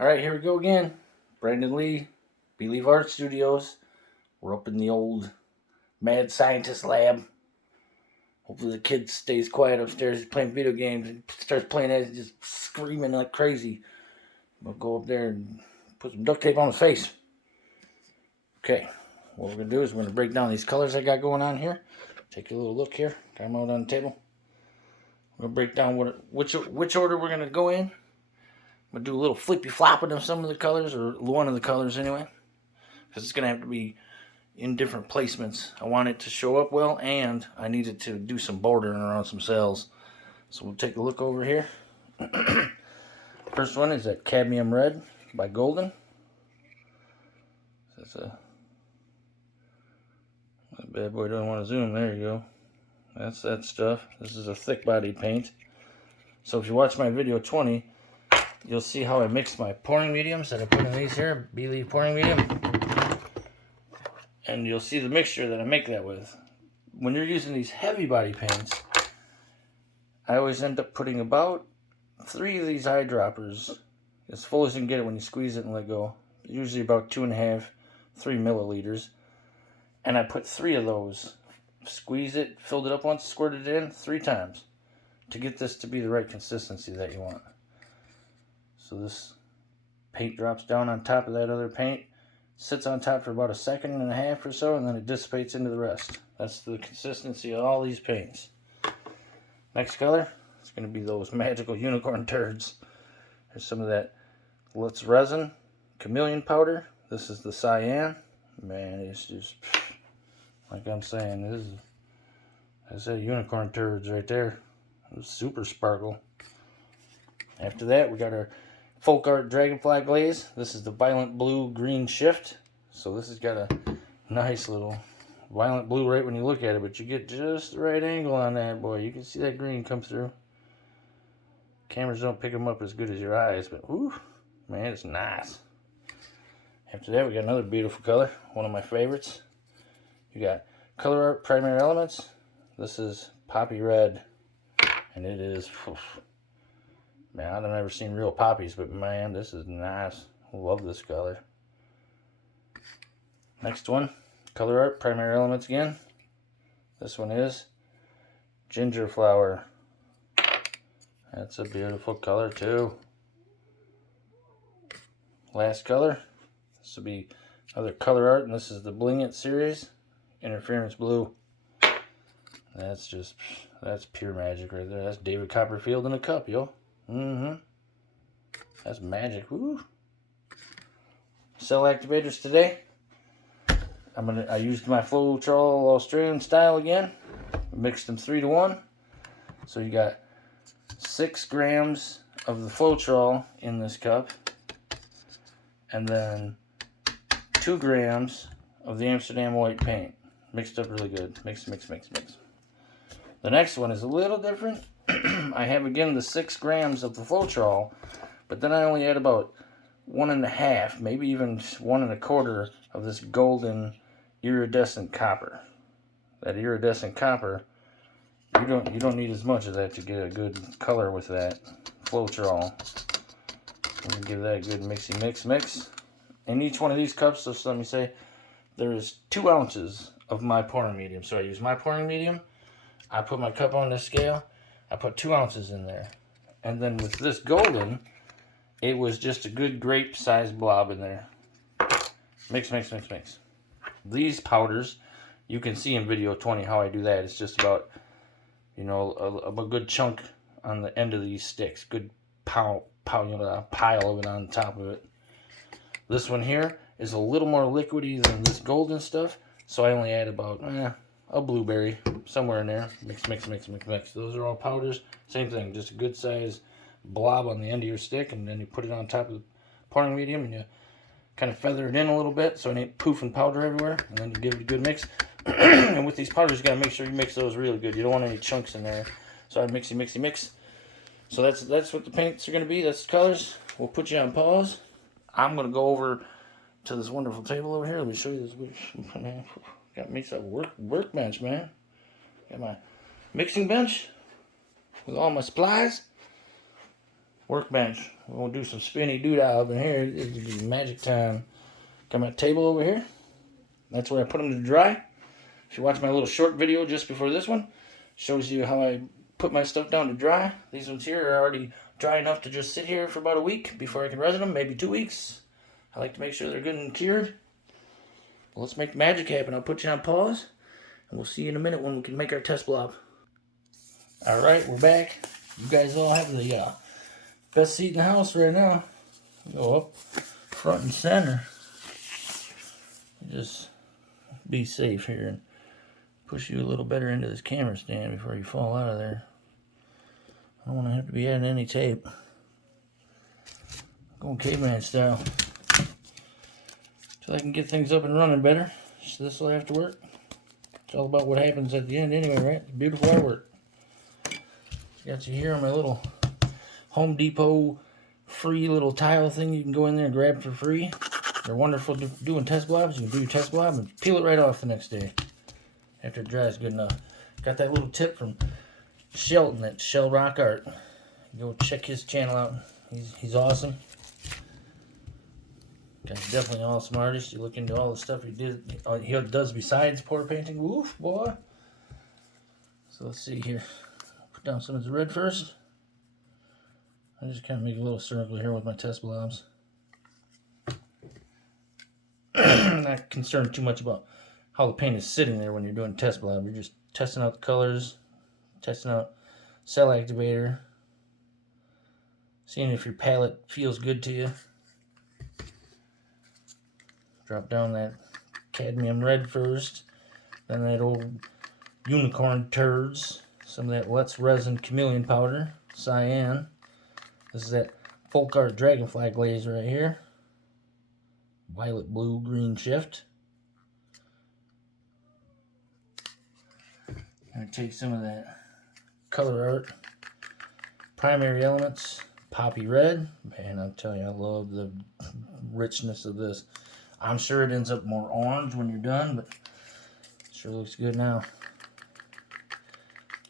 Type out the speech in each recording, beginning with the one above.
Alright, here we go again. Brandon Lee, Believe Art Studios. We're up in the old mad scientist lab. Hopefully the kid stays quiet upstairs. He's playing video games and starts playing it, just screaming like crazy. We'll go up there and put some duct tape on his face. Okay, what we're going to do is we're going to break down these colors I got going on here. Take a little look here. Got them out on the table. We're going to break down which order we're going to go in. I'm going to do a little flippy flopping of some of the colors, or one of the colors anyway, because it's going to have to be in different placements. I want it to show up well, and I needed to do some bordering around some cells. So we'll take a look over here. First one is that Cadmium Red by Golden. That's that bad boy doesn't want to zoom. There you go. That's that stuff. This is a thick body paint. So if you watch my video 20, you'll see how I mix my pouring mediums that I put in these here, Believe pouring medium. And you'll see the mixture that I make that with. When you're using these heavy body paints, I always end up putting about 3 of these eyedroppers, as full as you can get it when you squeeze it and let go. Usually about 2.5, 3 milliliters. And I put 3 of those. Squeeze it, filled it up once, squirted it in 3 times to get this to be the right consistency that you want. So this paint drops down on top of that other paint, sits on top for about 1.5 seconds or so, and then it dissipates into the rest. That's the consistency of all these paints. Next color is going to be those magical unicorn turds. There's some of that Let's Resin Chameleon powder. This is the cyan. Man, it's just, like I'm saying, this is, I said, unicorn turds right there. It's super sparkle. After that, we got our Folk Art Dragonfly Glaze. This is the Violent Blue Green Shift. So this has got a nice little violent blue right when you look at it, but you get just the right angle on that, boy. You can see that green come through. Cameras don't pick them up as good as your eyes, but whew, man, it's nice. After that, we got another beautiful color, one of my favorites. You got Color Art Primary Elements. This is Poppy Red, and it is, whew, man, I've never seen real poppies, but man, this is nice. I love this color. Next one, Color Art Primary Elements again. This one is Ginger Flower. That's a beautiful color too. Last color, this will be another Color Art, and this is the Bling It series, Interference Blue. That's pure magic right there. That's David Copperfield in a cup, yo. That's magic. Woo. Cell activators today. I used my Floetrol Australian style again. Mixed them 3 to 1. So you got 6 grams of the Floetrol in this cup, and then 2 grams of the Amsterdam white paint. Mixed up really good. Mix. The next one is a little different. I have again the 6 grams of the Floetrol, but then I only add about 1.5, maybe even 1.25 of this golden iridescent copper. That iridescent copper, you don't need as much of that to get a good color with that Floetrol. I'm gonna give that a good mix. In each one of these cups, just let me say, there is 2 ounces of my pouring medium. So I use my pouring medium. I put my cup on this scale. I put 2 ounces in there. And then with this golden, it was just a good grape-sized blob in there. Mix. These powders, you can see in video 20 how I do that. It's just about, a good chunk on the end of these sticks. Good pile of it on top of it. This one here is a little more liquidy than this golden stuff, so I only add about a blueberry somewhere in there. Mix. Those are all powders. Same thing, just a good size blob on the end of your stick, and then you put it on top of the pouring medium, and you kind of feather it in a little bit so it ain't poofing powder everywhere, and then you give it a good mix. And with these powders, you gotta make sure you mix those really good. You don't want any chunks in there. So I mix. So that's what the paints are gonna be. That's the colors. We'll put you on pause. I'm gonna go over to this wonderful table over here. Let me show you this. Got me some workbench, man. Got my mixing bench with all my supplies. workbench. We'll do some spinny doodah up in here. It's magic time. Got my table over here. That's where I put them to dry. If you watch my little short video just before this one, shows you how I put my stuff down to dry. These ones here are already dry enough to just sit here for about a week before I can resin them, maybe 2 weeks. I like to make sure they're good and cured. Well, let's make the magic happen. I'll put you on pause, and we'll see you in a minute when we can make our test blob. Alright, we're back. You guys all have the best seat in the house right now. Go up front and center. Just be safe here and push you a little better into this camera stand before you fall out of there. I don't want to have to be adding any tape. Going caveman style. Till I can get things up and running better. So this will have to work. It's all about what happens at the end anyway, right? It's beautiful artwork. Got you here on my little Home Depot free little tile thing you can go in there and grab for free. They're wonderful doing test blobs. You can do your test blob and peel it right off the next day after it dries good enough. Got that little tip from Shelton at Shell Rock Art. Go check his channel out. He's awesome. Guy's definitely an awesome artist. You look into all the stuff he does besides pour painting. Woof, boy. So let's see here. Put down some of the red first. I just kind of make a little circle here with my test blobs. I'm not concerned too much about how the paint is sitting there when you're doing test blob. You're just testing out the colors, testing out cell activator, seeing if your palette feels good to you. Drop down that cadmium red first, then that old unicorn turds, some of that Let's Resin chameleon powder, cyan. This is that folk art dragonfly glaze right here. Violet, blue, green shift. I'm going to take some of that color art, primary elements, poppy red. Man, I'm telling you, I love the richness of this. I'm sure it ends up more orange when you're done, but it sure looks good now.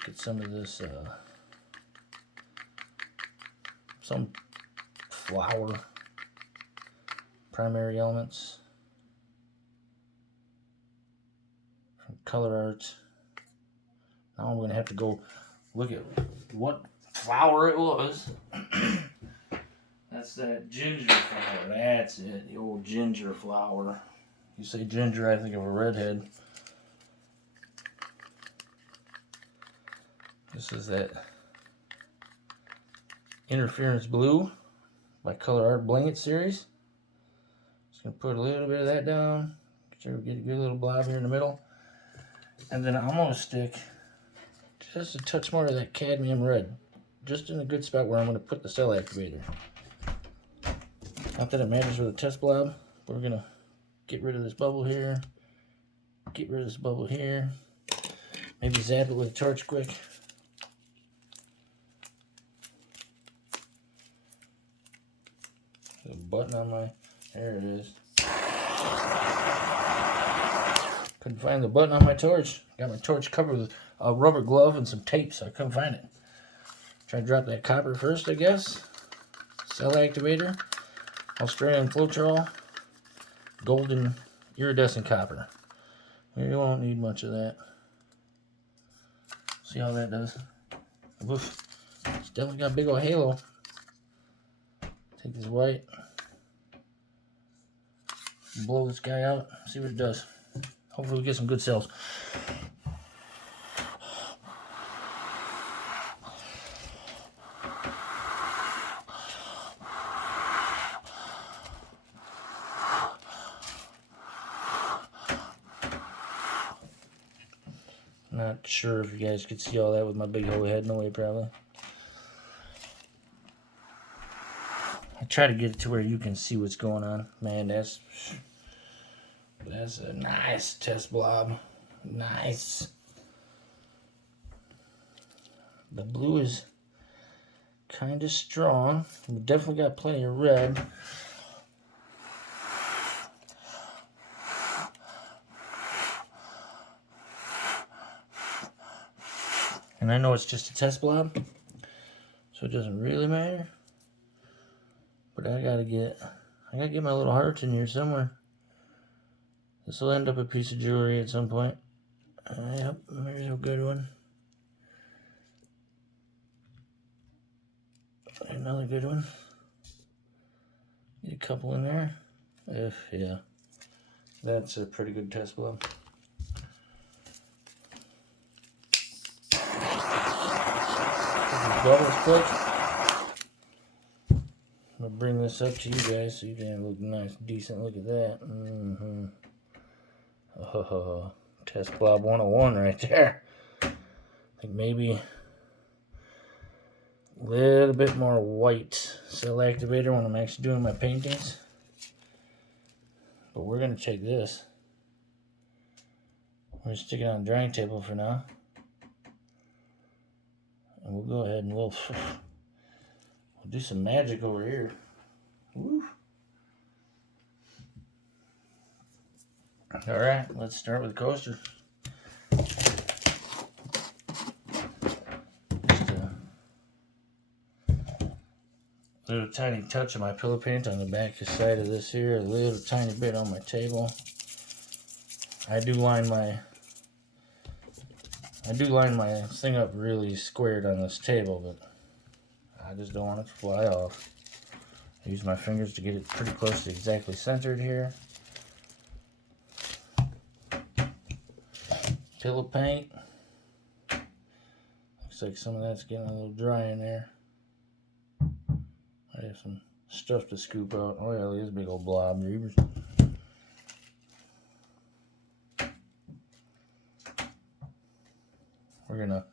Get some of this, some flower. Primary elements from color art. Now I'm going to have to go look at what flower it was. That's that ginger flower. That's it. The old ginger flower. You say ginger, I think of a redhead. This is that Interference Blue by Color Art Bling It series. Just going to put a little bit of that down. Get a good little blob here in the middle. And then I'm going to stick just a touch more of that cadmium red. Just in a good spot where I'm going to put the cell activator. Not that it matters with a test blob. But we're going to get rid of this bubble here. Get rid of this bubble here. Maybe zap it with a torch quick. There's a button on my... There it is. Couldn't find the button on my torch. Got my torch covered with a rubber glove and some tape, so I couldn't find it. Try to drop that copper first, I guess. Cell activator. Australian Floetrol. Golden iridescent copper. We won't need much of that. See how that does. Oof. It's definitely got a big old halo. Take this white. Blow this guy out, see what it does. Hopefully we get some good cells. Not sure if you guys could see all that with my big old head. No way, probably. I try to get it to where you can see what's going on. Man, that's a nice test blob. Nice. The blue is kind of strong. We definitely got plenty of red. And I know it's just a test blob, so it doesn't really matter. But I gotta get my little hearts in here somewhere. This will end up a piece of jewelry at some point. Yep, there's a good one. Another good one. Get a couple in there. Yeah. That's a pretty good test blob. Bubbles quick. I'm gonna bring this up to you guys so you can have a nice, decent look at that. Oh, test blob 101 right there. I think maybe a little bit more white cell activator when I'm actually doing my paintings. But we're gonna take this. We're gonna stick it on the drying table for now. And we'll go ahead and we'll do some magic over here. Woo. All right, let's start with the coaster. Just a little tiny touch of my pillow paint on the back side of this here, a little tiny bit on my table. I do line my thing up really squared on this table, but I just don't want it to fly off. I use my fingers to get it pretty close to exactly centered here. Pillow paint. Looks like some of that's getting a little dry in there. I have some stuff to scoop out. Oh yeah, these big old blob reavers. We're gonna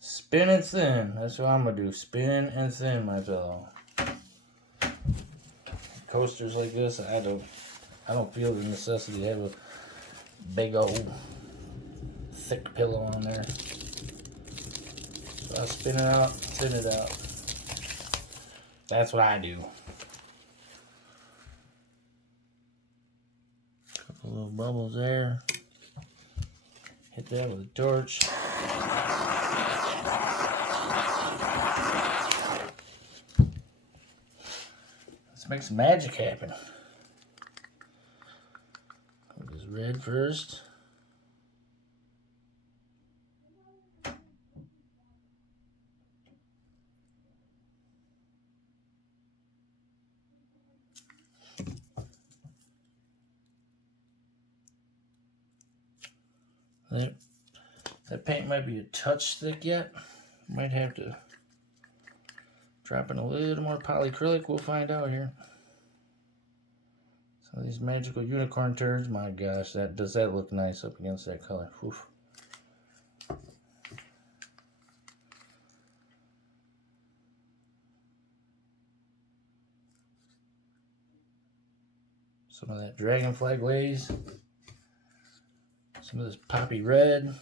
spin and thin. That's what I'm gonna do. Spin and thin, my fellow. Coasters like this, I don't feel the necessity to have a big old thick pillow on there. So I spin it out, thin it out. That's what I do. Couple little bubbles there. Hit that with a torch. Let's make some magic happen. With this red first. That paint might be a touch thick yet. Might have to drop in a little more polyacrylic. We'll find out here. So these magical unicorn turds, my gosh, does that look nice up against that color. Oof. Some of that dragonfly glaze. Some of this poppy red.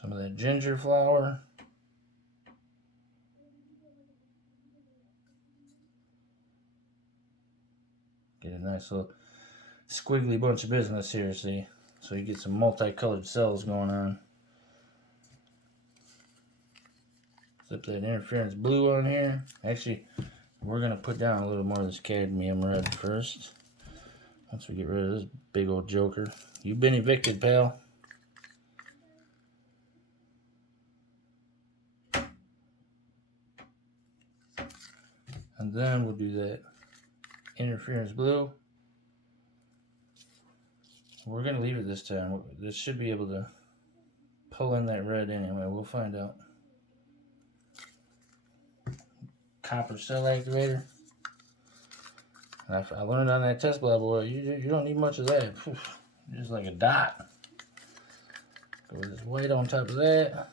Some of that ginger flower. Get a nice little squiggly bunch of business here, see? So you get some multicolored cells going on. Flip that interference blue on here. Actually, we're going to put down a little more of this cadmium red first. Once we get rid of this big old joker. You've been evicted, pal. And then we'll do that interference blue. We're going to leave it this time. This should be able to pull in that red anyway. We'll find out. Copper cell activator. I learned on that test blob, boy, you don't need much of that. Just like a dot. Go with this white on top of that.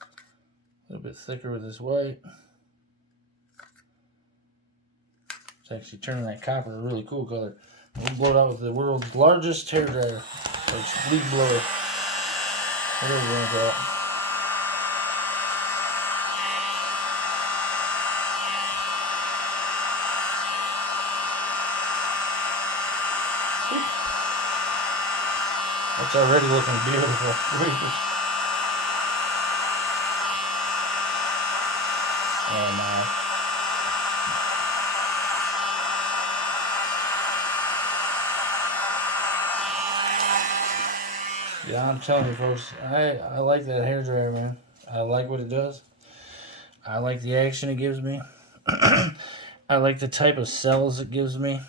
A little bit thicker with this white. It's actually turning that copper a really cool color. We'll blow it out with the world's largest hair dryer, or leaf blower, whatever you want to call it. It's already looking beautiful. And yeah, I'm telling you folks, I like that hairdryer, man. I like what it does. I like the action it gives me. I like the type of cells it gives me.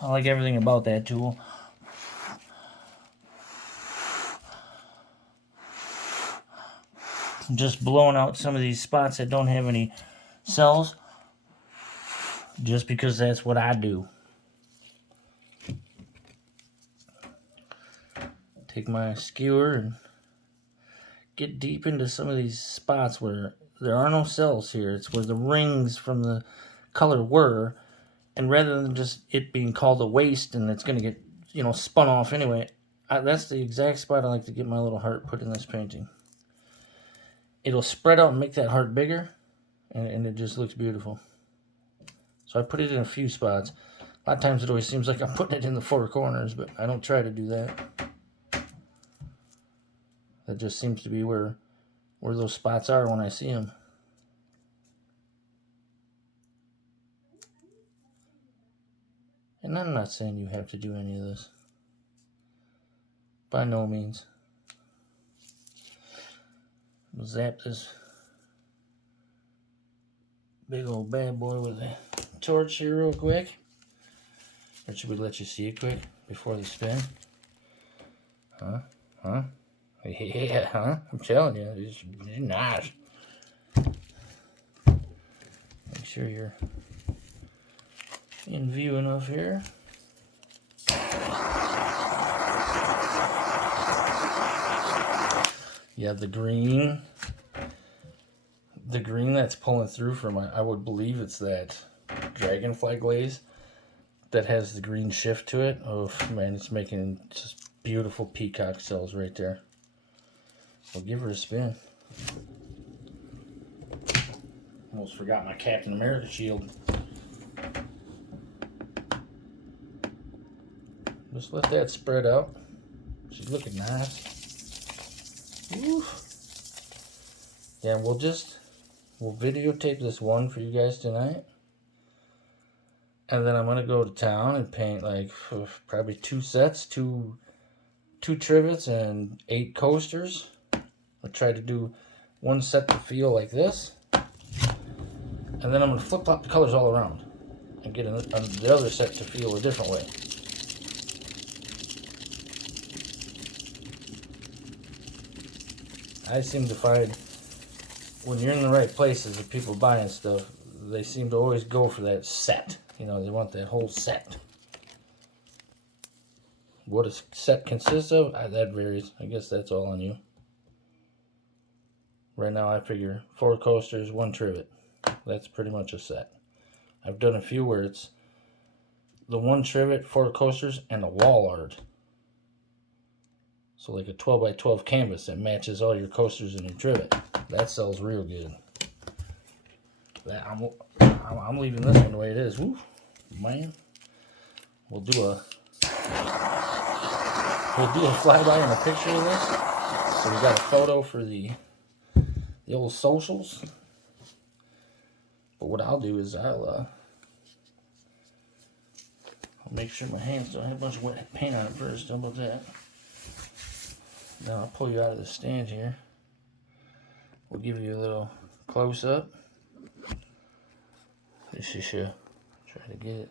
I like everything about that tool. I'm just blowing out some of these spots that don't have any cells, just because that's what I do. Take my skewer and get deep into some of these spots where there are no cells here. It's where the rings from the color were, and rather than just it being called a waste and it's going to get, you know, spun off anyway, that's the exact spot I like to get my little heart put in this painting. It'll spread out and make that heart bigger, and it just looks beautiful. So I put it in a few spots. A lot of times it always seems like I'm putting it in the four corners, but I don't try to do that. That just seems to be where those spots are when I see them. And I'm not saying you have to do any of this. By no means. We'll zap this big old bad boy with a torch here real quick. Or should we let you see it quick before they spin? Huh? Huh? Yeah, huh? I'm telling you, it's nice. Make sure you're in view enough here. Yeah, the green that's pulling through from I would believe it's that dragonfly glaze that has the green shift to it. Oh man, it's making just beautiful peacock cells right there. I'll give her a spin. Almost forgot my Captain America shield. Just let that spread out. She's looking nice. Woo. Yeah, we'll videotape this one for you guys tonight. And then I'm going to go to town and paint like probably 2 sets, two trivets and 8 coasters. I'll try to do 1 set to feel like this. And then I'm going to flip-flop the colors all around and get the other set to feel a different way. I seem to find when you're in the right places, the people buying stuff, they seem to always go for that set. You know, they want that whole set. What a set consists of, that varies. I guess that's all on you. Right now I figure 4 coasters, 1 trivet. That's pretty much a set. I've done a few where it's the 1 trivet, 4 coasters, and a wall art. So like a 12 by 12 canvas that matches all your coasters and your trivet. That sells real good. I'm leaving this one the way it is. Woo, man. We'll do a flyby and a picture of this. So we got a photo for the old socials. But what I'll do is I'll make sure my hands don't have a bunch of wet paint on it first. How about that? Now I'll pull you out of the stand here. We'll give you a little close-up. This is try to get it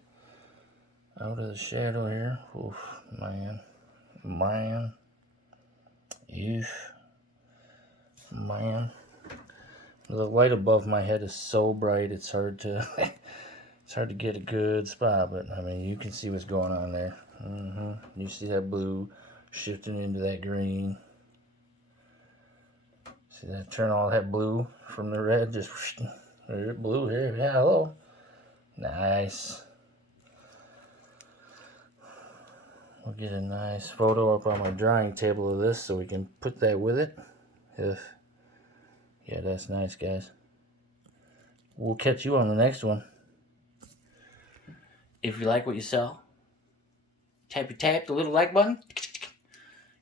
out of the shadow here. Oof, man. The light above my head is so bright it's hard to get a good spot, but I mean you can see what's going on there. You see that blue shifting into that green. See that, turn all that blue from the red, just there's blue here. Yeah, hello. Nice. We'll get a nice photo up on my drawing table of this so we can put that with it. Yeah, that's nice, guys. We'll catch you on the next one. If you like what you saw, tap the little like button.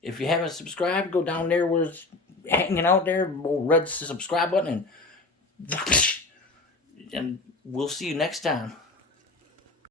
If you haven't subscribed, go down there where it's hanging out there, red subscribe button, and we'll see you next time.